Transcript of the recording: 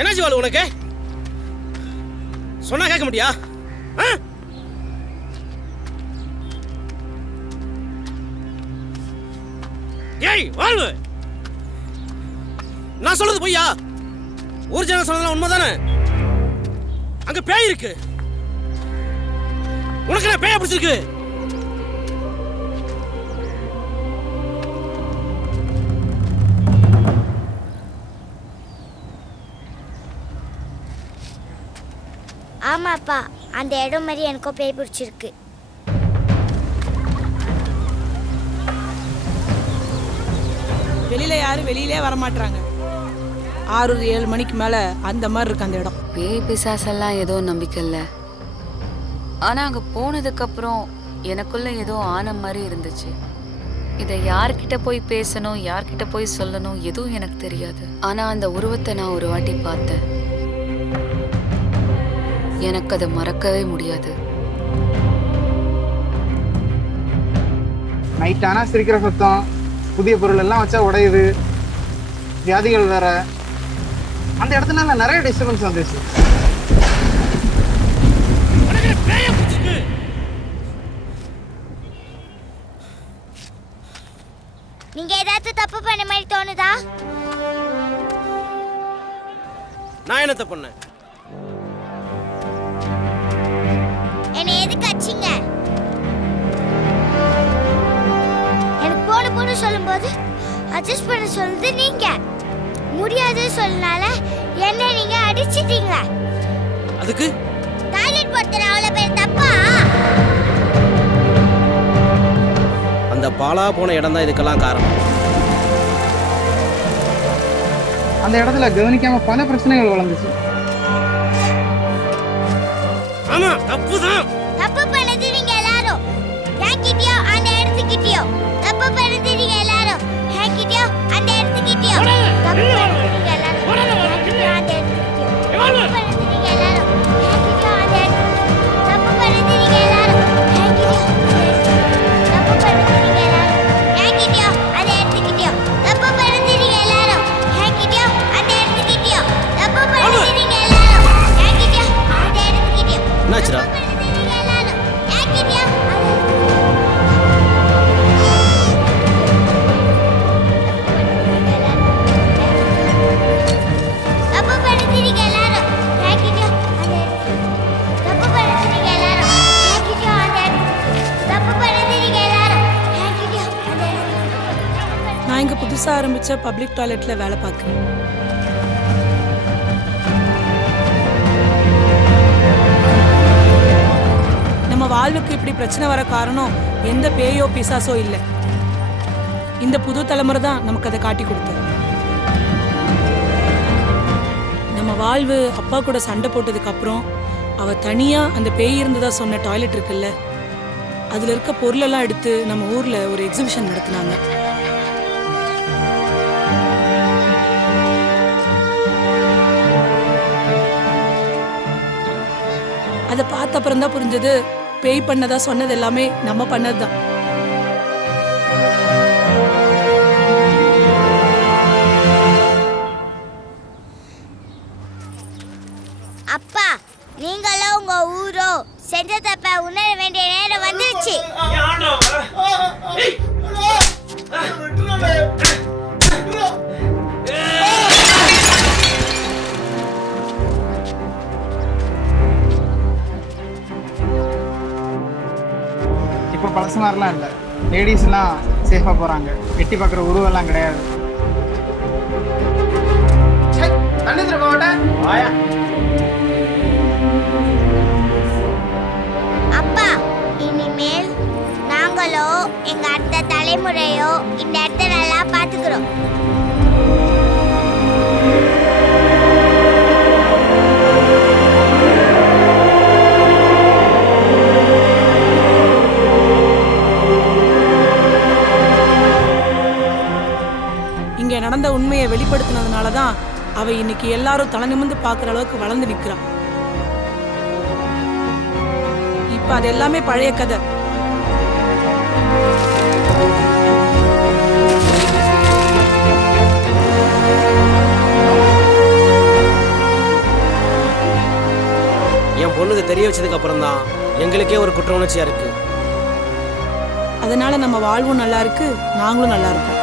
என்ன ஜீவாலு உனக்கு சொன்னா கேட்க முடியா? ஏய் வாழ்வு, நான் சொல்றது பொய்யா? ஊர் ஜனம் சொன்னதெல்லாம் உண்மைதானே? அங்க பேய் இருக்கு. உனக்கு என்ன பேய பிடிச்சிருக்கு? ஆமாப்பா, அந்த இடம் மாதிரி எனக்கும் பேய் பிடிச்சிருக்கு. வெளியில யாரும் வெளியிலே வரமாட்டாங்க. 6-7 மணிக்கு மேல அந்த மாதிரி இருக்கு அந்த இடம். பேய் பிசாசெல்லாம் ஏதோ நம்பிக்கை இல்லை. ஆனா அங்க போனதுக்கு அப்புறம் எனக்குள்ள ஏதோ ஆன மாதிரி இருந்துச்சு. இதை யார்கிட்ட போய் பேசணும், யார்கிட்ட போய் சொல்லணும் எதுவும் எனக்கு தெரியாது. ஆனா அந்த உருவத்தை நான் ஒரு வாட்டி பார்த்தேன். எனக்கு அதை மறக்கவே முடியாது. நைட் ஆனா சிரிக்கிற சத்தம், புதிய பொருள் எல்லாம் வச்சா உடையுது, வியாதிகள் வேற. அந்த இடத்துல நிறைய டிஸ்டர்பன்ஸ் வந்துச்சு. நீங்க ஏதாவது தப்பு பண்ண மாதிரி தோணுதா? நான் என்ன தப்பு பண்ணேன்? என்னை எதுக்கு அடிச்சீங்க? எனக்கு போன சொல்லும்போது அட்ஜஸ்ட் பண்ண சொல்லுது நீங்க. முடியாது சொல்லனால என்ன நீங்க அடிச்சிட்டீங்க. அதுக்கு டாய்லெட் போட்டற அவ்வளவு பேர் தப்பா? அந்த பாலா போன இடம் தான் இதுக்கெல்லாம் காரணம். அந்த இடத்துல கவனிக்காம பல பிரச்சனைகள் வளர்ந்துச்சு. ஆமா, தப்புதான். தப்பு பண்ணது நீங்க எல்லாரும். யாக்கிட்டியோ அந்த இடத்துக்கிட்டியோ. தப்பு பண்ணது நீங்க எல்லாரும். யாக்கிட்டியோ அந்த இடத்துக்கிட்டியோ. தப்பு பண்ணது நீங்க எல்லாரும். யாக்கிட்டியோ அந்த இடத்துக்கிட்டியோ. தப்பு பண்ணது நீங்க எல்லாரும். யாக்கிட்டியோ அந்த இடத்துக்கிட்டியோ. தப்பு பண்ணது நீங்க எல்லாரும். யாக்கிட்டியோ. தப்பு பண்ணது நீங்க எல்லாரும். யாக்கிட்டியோ அந்த இடத்துக்கிட்டியோ. தப்பு பண்ணது நீங்க எல்லாரும். யாக்கிட்டியோ அந்த இடத்துக்கிட்டியோ. தப்பு பண்ணது நீங்க எல்லாரும். யாக்கிட்டியோ அந்த இடத்துக்கிட்டியோ. என்னாச்சுடா? நான் இங்க புதுசா ஆரம்பிச்ச பப்ளிக் டாய்லெட்ல வேலை பார்க்குறேன். நம்ம வாழ்வுக்கு இப்படி பிரச்சனை வர காரணம் எந்த பேயோ பிசாசோ இல்லை. இந்த புது தலைமுறை தான் நமக்கு அதை காட்டி கொடுத்தது. நம்ம வாழ்வு அப்பா கூட சண்டை போட்டதுக்கு அப்புறம் அவ தனியா அந்த பேய் இருந்ததா சொன்ன டாய்லெட் இருக்குல்ல, அதுல இருக்க பொருளெல்லாம் எடுத்து நம்ம ஊர்ல ஒரு எக்ஸிபிஷன் நடத்தினாங்க. அதை பார்த்த அப்புறம் தான் புரிஞ்சது, பேய் பண்ணதா சொன்னது எல்லாமே நம்ம பண்ணதுதான். அப்பா, நீங்களோ உங்க ஊரோ செஞ்ச தப்ப உணர வேண்டிய நேரம் வந்துருச்சு. இப்போ பழசு மாதிரிலாம் இல்லை. லேடிஸ்லாம் சேஃபாக போகிறாங்க. எட்டி பார்க்குற உருவெல்லாம் கிடையாது. அப்பா, இனிமேல் நாங்களோ எங்க அடுத்த தலைமுறையோ இந்த இடத்த நல்லா பாத்துக்கிறோம். இங்க நடந்த உண்மையை வெளிப்படுத்தினதுனாலதான் அவ இன்னைக்கு எல்லாரும் தலை நிமிர்ந்து பார்க்குற அளவுக்கு வளர்ந்து நிற்கிறான். இப்ப அது எல்லாமே பழைய கதை. என் பொண்ணுக்கு தெரிய வச்சதுக்கு அப்புறம் தான் எங்களுக்கே ஒரு குற்ற உணர்ச்சியா இருக்கு. அதனால நம்ம வாழ்வும் நல்லா இருக்கு, நாங்களும் நல்லா இருக்கோம்.